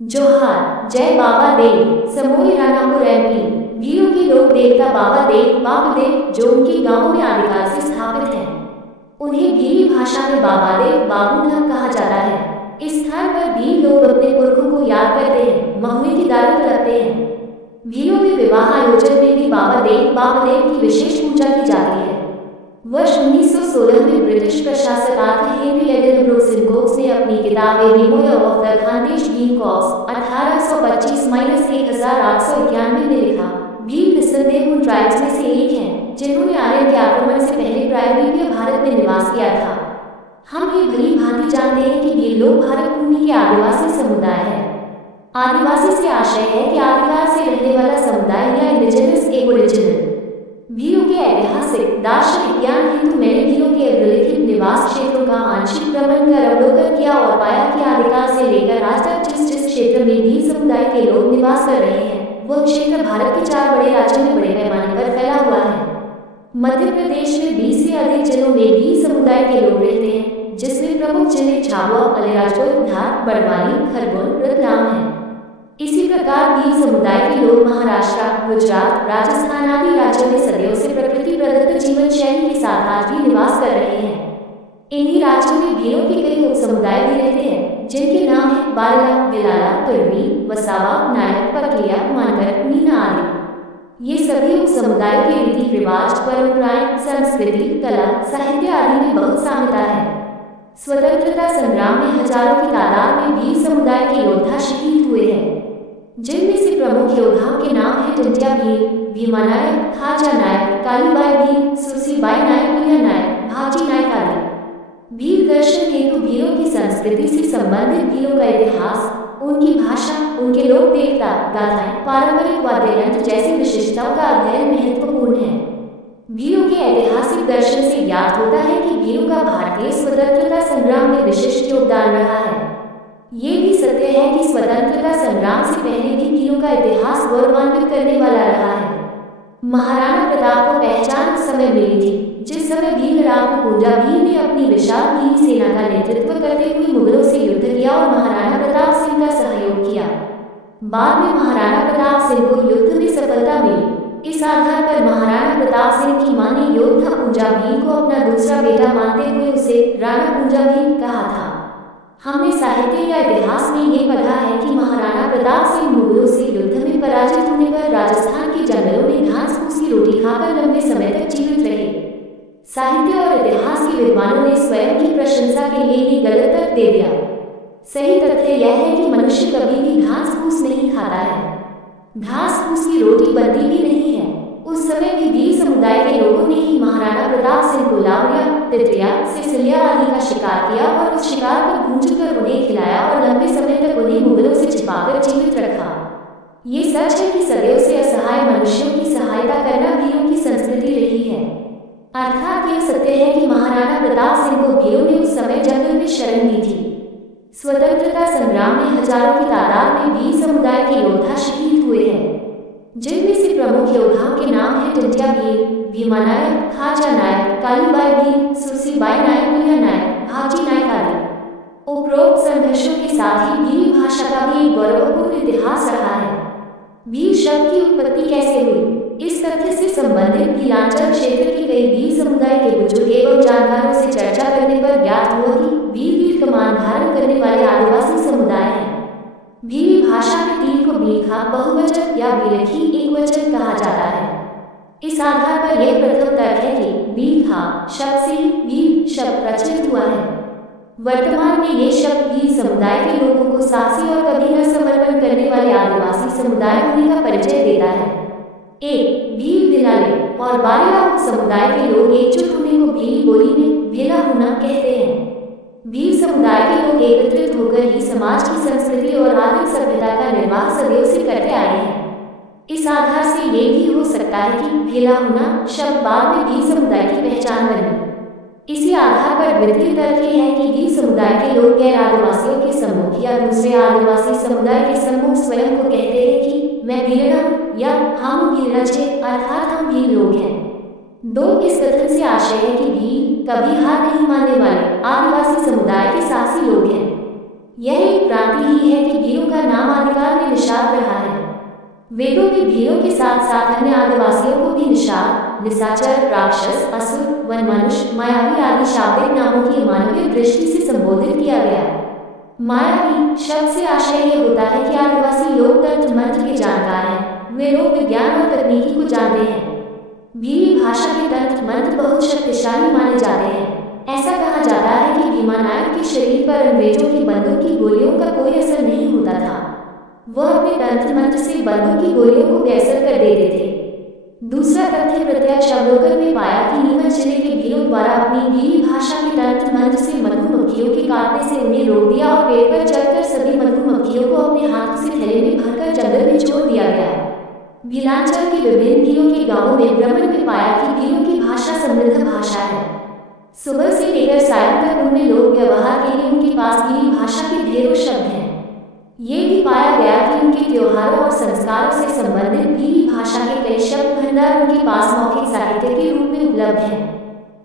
जोहार, जय बाबा देव, समोई रानापुर एमपी। भीलों के लोक देवता बाबा देव बाबूदेव जो उनके गांवों में आदिकाल से स्थापित हैं। उन्हें भीली भाषा में बाबा देव बाबूधाम कहा जाता है। इस स्थान पर भील लोग अपने पुरखों को याद करते हैं, महुए की दारू रखते हैं। भीलों में विवाह आयोजन में भी बाबा देव बाबूदेव की विशेष पूजा की जाती है। वर्ष 1916 में ब्रिटिश प्रशासक Arthur Henry Aden Brooks Simcox ने अपनी किताब a memoir of the Khandesh Bhil corps 1825-1891 में लिखा, भील निस्संदेह उन ट्राइब्स में से एक हैं जिन्होंने आर्यन के आक्रमण से पहले प्रायद्वीपीय भारत में निवास किया था। हम ये भली भांति जानते हैं कि भील लोग भारत भूमि के आदिवासी समुदाय है। आदिवासी से आशय है कि आदिकाल से रहने वाला समुदाय या इंडिजिनस एबोरिजिनल। भीलों के ऐतिहासिक दार्शनिक ज्ञान हेतु मैंने भीलों के अग्रलिखित निवास क्षेत्रों का आंशिक भ्रमण कर अवलोकन किया और पाया कि आदिकाल से लेकर आज तक जिस जिस क्षेत्र में भील समुदाय के लोग निवास कर रहे हैं, वह क्षेत्र भारत के 4 बड़े राज्यों में बड़े पैमाने पर फैला हुआ है। मध्य प्रदेश में 20 से अधिक जिलों में भील समुदाय के लोग रहते हैं, जिसमें प्रमुख जिले झाबुआ, अलीराजपुर, धार, बड़वानी, खरगोन, रतलाम हैं। इसी प्रकार भील समुदाय के लोग महाराष्ट्र, गुजरात, राजस्थान आदि राज्यों में सदियों से प्रकृति प्रदत्त जीवन शैली के साथ आज भी निवास कर रहे हैं। इन्हीं राज्यों में भीलों के कई उप समुदाय भी रहते हैं, जिनके नाम हैं बारला, बिलाला, तुर्वी, वसावा, नायक, पकलिया, मानकर, मीना आदि। ये सभी उप समुदायों के रीति रिवाज, परंपराएं, संस्कृति, कला, साहित्य आदि में बहुत साम्यता है। स्वतंत्रता संग्राम में हजारों की तादाद में भील समुदाय के योद्धा शहीद हुए हैं, जिनमें से प्रमुख योद्धाओं के नाम हैं टंटिया भील, भीमा नायक, खाजा नायक, कालीबाई भील, सुरसीबाई नायक, मीना नायक, भावजी नायक आदि। भील दर्शन हेतु भीलों की संस्कृति से संबंधित भीलों का इतिहास, उनकी भाषा, उनके लोक देवता, गाथाएं, पारंपरिक वाद्य यंत्र जैसी विशिष्टताओं का अध्ययन महत्वपूर्ण है। भीलों के ऐतिहासिक दर्शन से ज्ञात होता है कि भीलों का भारतीय स्वतंत्रता संग्राम में विशिष्ट योगदान रहा है। ये भी सत्य है कि स्वतंत्रता संग्राम से पहले भी भीलों का इतिहास गौरवान्वित करने वाला रहा है। महाराणा प्रताप को पहचान उस समय मिली थी जिस समय भील राव पूंजा भील ने अपनी विशाल भील सेना का नेतृत्व करते हुए मुगलों से युद्ध किया और महाराणा प्रताप सिंह का सहयोग किया। बाद में महाराणा प्रताप सिंह को युद्ध में सफलता मिली। इस आधार पर महाराणा प्रताप सिंह की मां ने योद्धा पूंजा भील को अपना दूसरा बेटा मानते हुए उसे राणा पूंजा भील कहा था। हमने साहित्य या इतिहास में ये पढ़ा है कि महाराणा प्रताप सिंह मुगलों से युद्ध में पराजित होने पर राजस्थान के जंगलों में घास फूस की रोटी खाकर लंबे समय तक जीवित रहे। साहित्य और इतिहास के विद्वानों ने स्वयं की प्रशंसा के लिए ही गलत तर्क दे दिया। सही तथ्य यह है कि मनुष्य कभी भी घास फूस नहीं खाता है। घास फूस की रोटी बनती भी नहीं है। उस समय भी भील समुदाय के लोगों ने ही महाराणा प्रताप सिंह को लावड़िया, तितलिया, सिसिलिया आदि का शिकार किया और उस शिकार को भूंजकर उन्हें खिलाया और लंबे समय तक उन्हें मुगलों से छिपाकर जीवित रखा। ये सच है कि सदियों से असहाय मनुष्यों की सहायता करना भीलों की संस्कृति रही है। अर्थात यह सत्य है कि महाराणा प्रताप सिंह को भीलों ने उस समय जंगल में शरण दी थी। स्वतंत्रता संग्राम में हजारों की तादाद में भील समुदाय के योद्धा शहीद हुए हैं, जिनमें से प्रमुख योद्धाओं के नाम हैं टंटिया भील, भीमा नायक, खाजा नायक, कालीबाई भील, सुरसीबाई नायक, मीना नायक, भावजी नायक आदि। उपरोक्त संघर्षों के साथ ही भील भाषा का भी एक गौरवपूर्ण इतिहास रहा है। भील शब्द की उत्पत्ति कैसे हुई, इस तथ्य से संबंधित भीलांचल क्षेत्र के कई भील समुदाय के बुजुर्ग एवं जानकारों से चर्चा करने पर ज्ञात हुआ कि भील कमान धारण करने वाले आदिवासी समुदाय हैं। भील भाषा में भील को भीलखा बहुवचन या भीलखी एकवचन कहा जाता है। इस आधार पर यह प्रथम तर्क है कि भीलखा शब्द से भील शब्द प्रचलित हुआ है। वर्तमान में ये शब्द भील समुदाय के लोगों को साहसी और कभी न समर्पण करने वाले आदिवासी समुदाय होने का परिचय देता है। एक भील दिलाले और बारेला उप समुदाय के लोग एकजुट होने को भील बोली में भेला होना कहते हैं। भील समुदाय के लोग एकत्रित होकर ही समाज की संस्कृति और आर्थिक सभ्यता का निर्वाह सदियों से करते आए हैं। इस आधार से ये भी हो सकता है कि भेला होना शब्द बाद में भील समुदाय की पहचान बनी। इसी आधार पर द्वितीय तर्क ये है कि भील समुदाय के लोग गैर आदिवासियों के समूह या दूसरे आदिवासी समुदाय के समूह स्वयं को कहते हैं कि मैं भीलड़ा हूँ या हम भीलड़ा छे, अर्थात हम भील लोग हैं। दो इस कथन से आशय है कि भील कभी हार नहीं मानने वाले आदिवासी समुदाय के साहसी लोग हैं। यह एक भ्रांति ही है कि भीलों का नाम वेदों में भीलों के साथ साथ अन्य आदिवासियों को भी निषाद, निशाचर, राक्षस, असुर, वन मनुष्य, मायावी आदि शाब्दिक नामों की मानवीय दृष्टि से संबोधित किया गया। मायावी शब्द से आशय यह होता है कि आदिवासी लोग तंत्र मंत्र के जानकार हैं। वे लोग विज्ञान और तकनीकी को जानते हैं। भीली भाषा के तंत्र मंत्र बहुत शक्तिशाली माने जाते हैं। ऐसा कहा जाता है कि भीमा नायक के शरीर पर अंग्रेजों की बंदूक की गोलियों का कोई असर नहीं होता था। वह अपने तंत्र मंत्र से बंदूक की गोलियों को बेअसर कर देते थे। दूसरा तथ्य प्रत्यक्ष अवलोकन में पाया कि नीमच जिले के भीलों द्वारा अपनी भीली भाषा के तंत्र मंत्र से मधुमक्खियों के काटने से उन्हें रोक दिया और पेड़ पर चढ़कर सभी मधुमक्खियों को अपने हाथों से थैले में भरकर जंगल में छोड़ दिया गया। भीलांचल के विभिन्न भीलों के गांवों में भ्रमण में पाया कि भीलों की भाषा समृद्ध भाषा है। सुबह से लेकर सायं तक उनमें लोक व्यवहार के लिए उनके पास भीली भाषा के ढेरों शब्द हैं। ये भी पाया गया कि उनके त्योहारों और संस्कारों से संबंधित भीली भाषा के कई शब्द भंडार उनके पास मौखिक साहित्य के रूप में उपलब्ध है,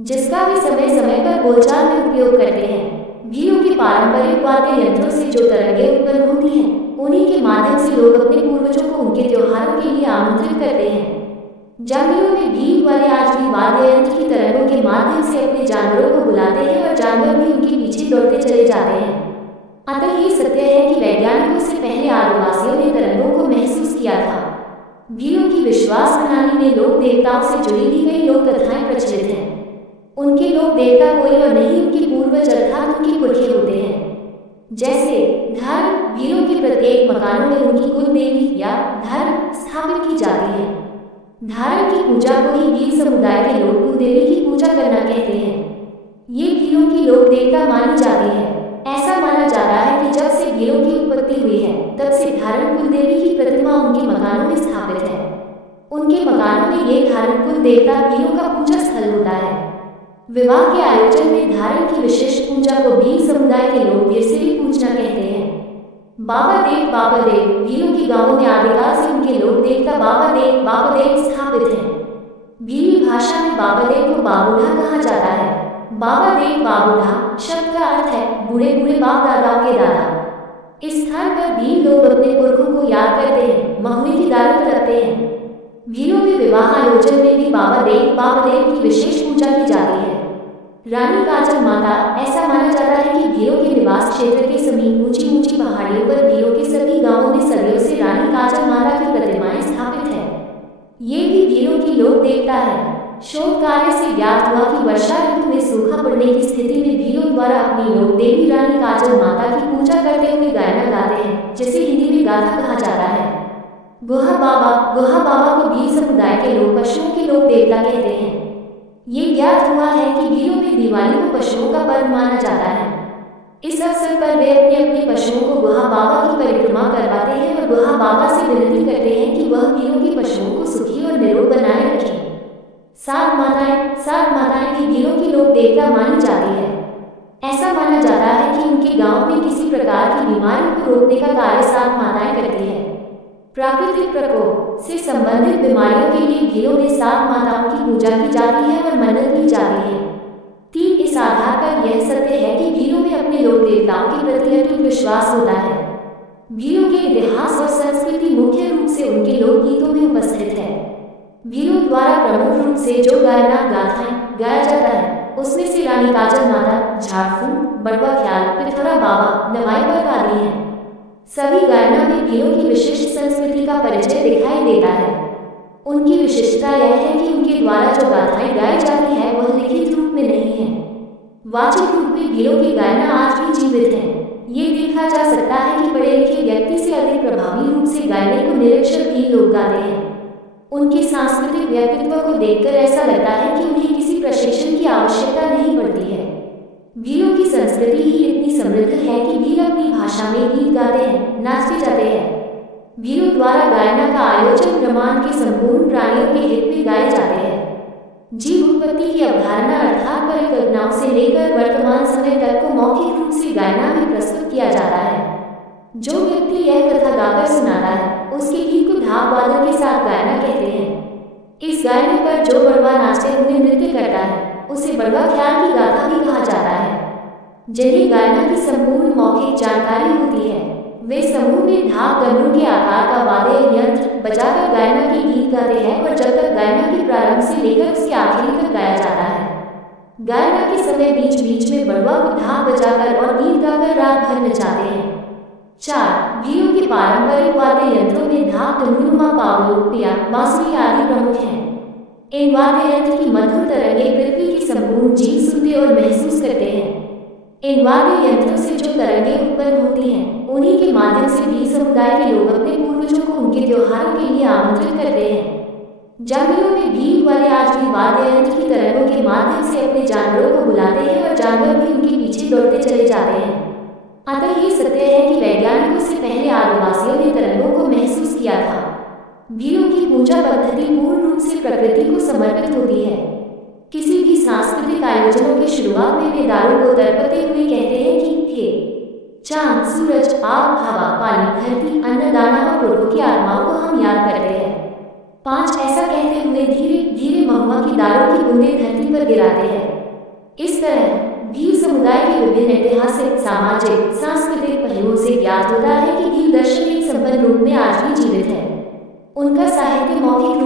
जिसका वे समय समय पर बोलचाल में उपयोग करते हैं। भीलों के पारंपरिक वाद्य यंत्रों से जो तरंगें उत्पन्न होती हैं, उन्हीं के माध्यम से लोग अपने पूर्वजों को उनके त्योहारों के लिए आमंत्रित करते हैं। जंगलों में भील वाले आज भी वाद्य यंत्र की तरंगों के माध्यम से अपने जानवरों को बुलाते हैं और जानवर भी उनके पीछे दौड़ते चले जाते हैं। अतः ये सत्य है कि वैज्ञानिकों से पहले आदिवासियों ने तरंगों को महसूस किया था। भीलों की विश्वास प्रणाली में लोक देवताओं से जुड़ी भी कई लोक कथाएं प्रचलित हैं। उनके लोक देवता कोई और नहीं उनके पूर्वज अर्थात उनके पुरखे होते हैं। जैसे धर्म, भीलों के प्रत्येक मकानों में उनकी कुल देवी या धर्म स्थापित की जाती है। धारण की पूजा को ही भील समुदाय के लोग कुल देवी की पूजा करना कहते हैं। ये भीलों की लोक देवता मानी जाती है। ऐसा माना जाता है कि जब से भीलों की उत्पत्ति हुई है, तब से धारण कुल देवी की प्रतिमा उनके मकानों में स्थापित है। उनके मकानों में ये धारण कुल देवता भीलों का पूजा स्थल होता है। विवाह के आयोजन में धारण की विशिष्ट पूजा को भील समुदाय के लोग बिरसिरी पूजना कहते हैं। बाबा देव भीलों के गांवों में आदिकाल से उनके लोक देवता बाबा देव स्थापित हैं। भीली भाषा में बाबा देव को बाबूढ़ा कहा जाता है। बाबा देव बाबूढ़ा शब्द का अर्थ है बूढ़े बूढ़े बाप दादाओं के दादा। इस स्थान पर भील लोग अपने पुरखों को याद करते हैं, महुए की दारू रखते हैं। भीलों में विवाह आयोजन में भी बाबा देव की विशेष पूजा की जाती है। रानी काजल माता, ऐसा माना जाता है कि भीलों के निवास क्षेत्र के समीप ऊंची ऊंची पहाड़ियों पर भीलों के सभी गांवों में सदियों से रानी काजल माता की प्रतिमाएं स्थापित है। ये भी भीलों की लोक देवता है। शोध कार्य से ज्ञात हुआ कि वर्षा ऋतु में सूखा पड़ने की स्थिति में भीलों द्वारा अपनी लोक देवी रानी काजल माता की पूजा करते हुए गाना गाते हैं, जिसे हिंदी में गाथा कहा जाता है। गुहा बाबा को भील समुदाय के लोग पशुओं के लोक देवता कहते हैं। ये ज्ञात हुआ है कि भीलों में दिवाली को पशुओं का पर्व माना जाता है। इस अवसर पर वे अपने अपने पशुओं को गुहा बाबा की परिक्रमा करवाते हैं और गुहा बाबा से विनती करते हैं कि वह भीलों के पशुओं को सुखी और निरोग बनाए रखें। सात माताएं भी भीलों की लोक देवता मानी जाती है। ऐसा माना जाता है कि उनके गांव में किसी प्रकार की बीमारी को रोकने का कार्य सात माताएं करती है। प्राकृतिक प्रकोप से संबंधित बीमारियों के लिए भीलों में सात माताओं की पूजा की जाती है और मन्नत ली जाती है। इस आधार पर यह सत्य है कि भीलों में अपने लोक देवताओं के प्रति अटूट विश्वास होता है। भीलों के इतिहास और संस्कृति मुख्य रूप से उनके लोकगीतों में उपस्थित है। भीलों द्वारा प्रमुख रूप से जो गाथाएं गाया जाता है, उसमें से रानी काजल माता, झाड़फूंक, बड़वा ख्याल, पिथौरा बाबा, नवाई पर्व आदि हैं। सभी गायना में भीलों की विशिष्ट संस्कृति का परिचय दिखाई देता है। उनकी विशिष्टता यह है कि उनके द्वारा जो गाथाएं गाई जाती है वह लिखित रूप में नहीं है। वाचिक रूप में भीलों की गायना आज भी जीवित है। ये देखा जा सकता है कि पढ़े लिखे व्यक्ति से अधिक प्रभावी रूप से गायने को निरक्षर भील लोग गाते हैं। उनके सांस्कृतिक व्यक्तित्व को देखकर ऐसा लगता है कि उन्हें किसी प्रशिक्षण की आवश्यकता नहीं पड़ती है। भीलों की संस्कृति ही इतनी समृद्ध है कि भील अपनी भाषा में गीत गाते हैं, नाचते जाते हैं। भीलों द्वारा गायना का आयोजन ब्रह्मांड के संपूर्ण प्राणियों के हित में गाए जाते हैं। जीव उत्पत्ति की अवधारणा अर्थात परिकल्पनाओं से लेकर वर्तमान समय तक को मौखिक रूप से गायना में प्रस्तुत किया जाता है। जो व्यक्ति यह कथा गाकर सुनाता है, उसके गीत को ढाक वादन के साथ गायना कहते हैं। इस गायने पर जो बड़वा नाचते हुए नृत्य करता है, उसे बड़वा ख्याल की गाथा भी कहा जाता है। जिन्हें गायना की संपूर्ण मौखिक जानकारी होती है, वे समूह में ढाक गन्नों के आकार का वाद्य यंत्र बजाकर गायना के गीत गाते हैं और जब तक गायना के प्रारंभ से लेकर उसके आखिरी तक गाया जाता है। गायना के समय बीच बीच में बड़ुआ को ढाक बजाकर और गीत गाकर रात भर नचाते हैं। 4. भीलों के पारंपरिक वाद्य यंत्रों में ढाक, डमरू, पावलो, पिया, बांसुरी आदि प्रमुख हैं। इन वाद्य यंत्र की मधुर तरंगें पृथ्वी की संपूर्ण जीव सुनते और महसूस करते हैं। इन वाद्य यंत्रों से जो तरंगें उत्पन्न होती हैं, उन्हीं के माध्यम से भील समुदाय के लोग अपने पूर्वजों को उनके त्योहारों के लिए आमंत्रित करते हैं। जंगलों में भील वाले आज भी वाद्य यंत्र की तरंगों के माध्यम से अपने जानवरों को बुलाते हैं और जानवर भी उनके पीछे दौड़ते चले जाते हैं। अतः ये सत्य है कि वैज्ञानिकों से पहले आदिवासियों ने तरंगों को महसूस किया था। भीलों की पूजा पद्धति पूर्ण रूप से प्रकृति को समर्पित होती है। किसी भी सांस्कृतिक आयोजनों की शुरुआत में वे दारों को तर्पते हुए कहते हैं कि हे चांद, सूरज, आग, हवा, पानी, धरती, अन्नदाता और पुरखों की आत्माओं को हम याद करते हैं। 5. ऐसा कहते हुए धीरे धीरे महुआ की दारों की बूंदें धरती पर गिराते हैं। इस तरह भील समुदाय के विभिन्न ऐतिहासिक, सामाजिक, सांस्कृतिक पहलुओं से ज्ञात होता है कि भील दर्शन एक संपन्न रूप में आज भी जीवित है। उनका साहित्य मौखिक